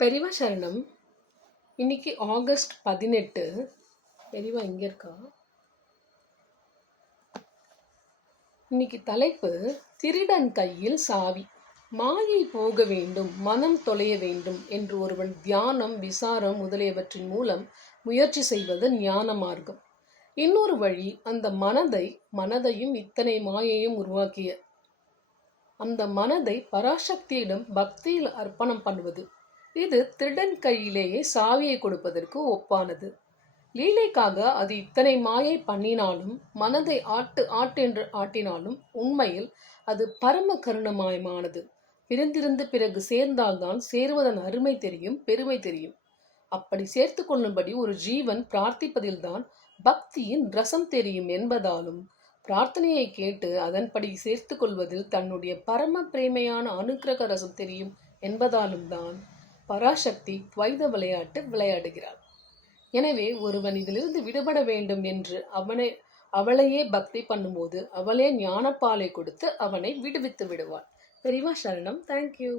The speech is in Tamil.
பெரியவா சரணம். இன்னைக்கு ஆகஸ்ட் பதினெட்டு. பெரியவா இங்கே இருக்கா? இன்னைக்கு தலைப்பு திருடன் கையில் சாவி. மாயை போக வேண்டும் மனம் தொலைய வேண்டும் என்று ஒருவன் தியானம் விசாரம் முதலியவற்றின் மூலம் முயற்சி செய்வது ஞான மார்க்கம். இன்னொரு வழி அந்த மனதை மனதையும் இத்தனை மாயையும் உருவாக்கிய அந்த மனதை பராசக்தியிடம் பக்தியில் அர்ப்பணம் பண்ணுவது. இது திருடன் கையிலேயே சாவியை கொடுப்பதற்கு ஒப்பானது. லீலைக்காக அது இத்தனை மாயை பண்ணினாலும் மனதை ஆட்டு ஆட்டென்று ஆட்டினாலும் உண்மையில் அது பரம கருணமயமானது. பிரிந்திருந்து பிறகு சேர்ந்தால்தான் சேருவதன் அருமை தெரியும் பெருமை தெரியும். அப்படி சேர்த்து கொள்ளும்படி ஒரு ஜீவன் பிரார்த்திப்பதில்தான் பக்தியின் ரசம் தெரியும் என்பதாலும் பிரார்த்தனையை கேட்டு அதன்படி சேர்த்து கொள்வதில் தன்னுடைய பரம பிரேமையான அனுக்கிரக ரசம் தெரியும் என்பதாலும் தான் பராசக்தி துவைத விளையாட்டு விளையாடுகிறாள். எனவே ஒருவன் இதிலிருந்து விடுபட வேண்டும் என்று அவனை அவளையே பக்தி பண்ணும்போது அவளே ஞானப்பாலை கொடுத்து அவனை விடுவித்து விடுவாள். பெரியவா சரணம். தேங்க்யூ